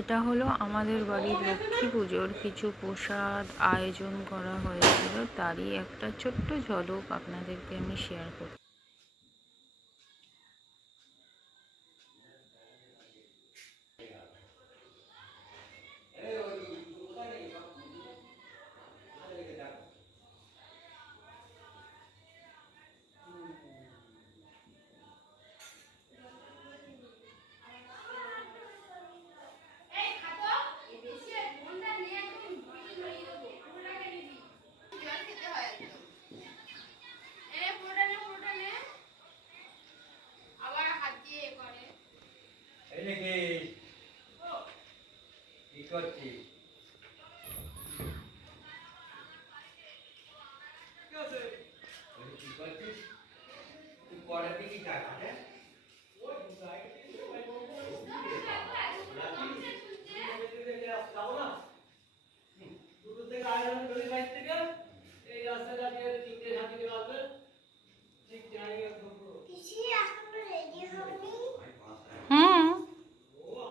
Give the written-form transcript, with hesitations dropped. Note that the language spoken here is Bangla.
এটা হলো আমাদের বাড়ির লক্ষ্মী পুজোর কিছু প্রসাদ আয়োজন করা হয়েছিল, তারই একটা ছোট্ট ঝলক আপনাদেরকে আমি শেয়ার করছি। কি করছিস?